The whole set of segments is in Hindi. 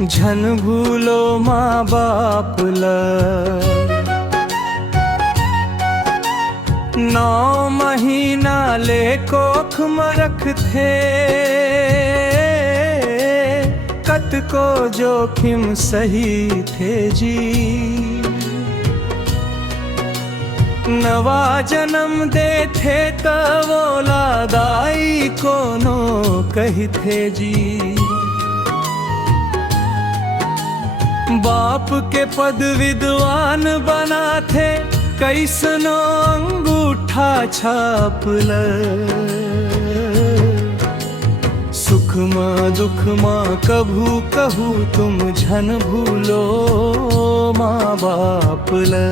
झन भूलो माँ बापला। 9 महीना ले कोख में रखथे, कत को जोखिम सही थे जी। नवा जन्म दे थे तवो लादाई कोनो कही थे जी। बाप के पद विद्वान बना थे, कैसनो अंगूठा छापल। सुख माँ दुख माँ कभू कहू तुम झन भूलो माँ बापला।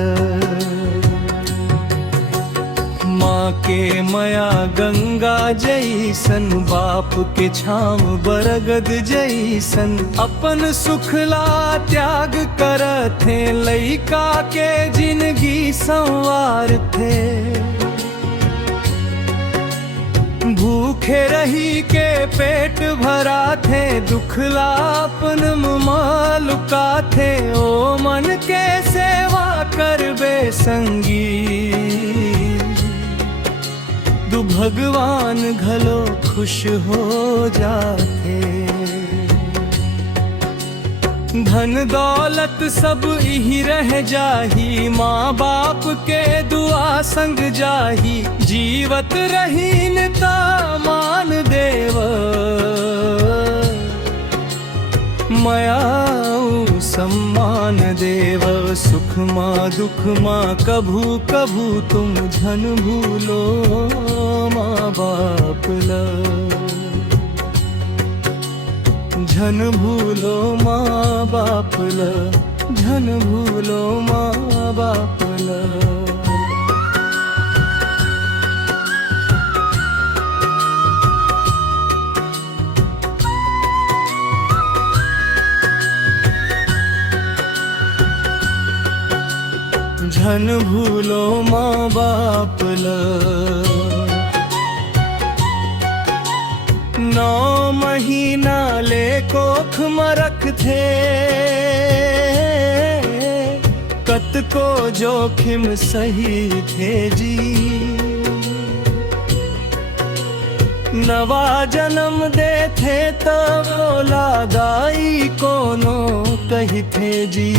माँ के मया गंगा जैसन, बाप के छाम बरगद जैसन। अपन सुखला त्याग करथे, लइका के जिंदगी संवार थे। भूखे रही के पेट भरा थे, दुखला अपन मुँह लुका थे। ओ मन के सेवा करबे संगी, दु भगवान घलो खुश हो जाते। धन दौलत सब यही रह जाही, माँ बाप के दुआ संग जाही। जीवत रहीन ता मान देव, मयाऊ सम्मान देव। सुख माँ दुख माँ कभू कभू तुम झन भूलो माँ बापला। झन भूलो माँ बापला, झन भूलो माँ बापला। झन भूलो माँ बापला। 9 महीना ले कोख में रखथे, कत को जोखिम सही थे जी। नवा जन्म दे थे तब लादाई कोनो कही थे जी।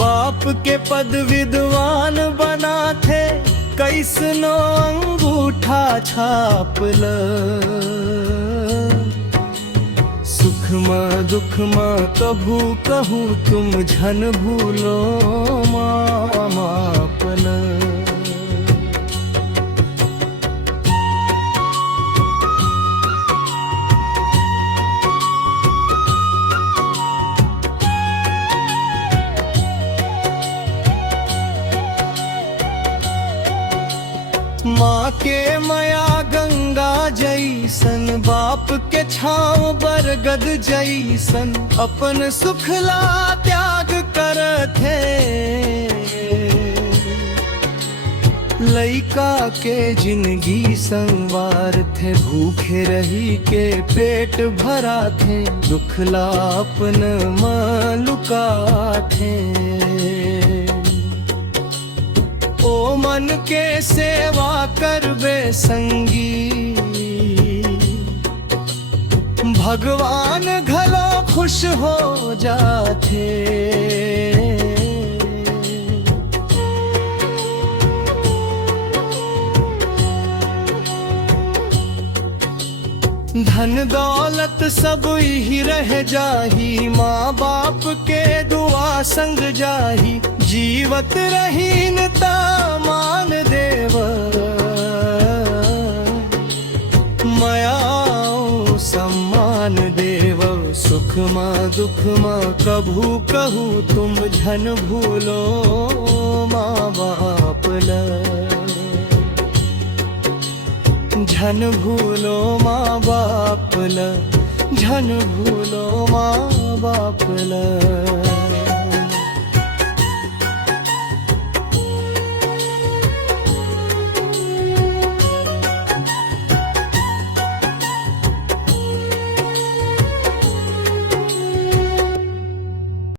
बाप के पद विद्वान बना थे, कैसनो अंगूठा छापल। सुख माँ दुख माँ कभू कहू तुम झन भूलो माँ बापला। माँ के मया गंगा जैसन, बाप के छाँव बरगद जैसन। अपन सुखला त्याग करथे, लइका के जिंदगी संवार थे। भूखे रही के पेट भरा थे, दुखला अपन मन लुका थे। ओ मन के सेवा करबे संगी, भगवान घलो खुश हो जाते। धन दौलत सब ही रह जाही, माँ बाप के दुआ संग जाही। जीवत रहीन ता मान देव, मयाओ सम्मान देव। सुख माँ दुख माँ कभू कहू तुम झन भूलो माँ बापला। झन भूलो माँ बापला, झन भूलो माँ बापला।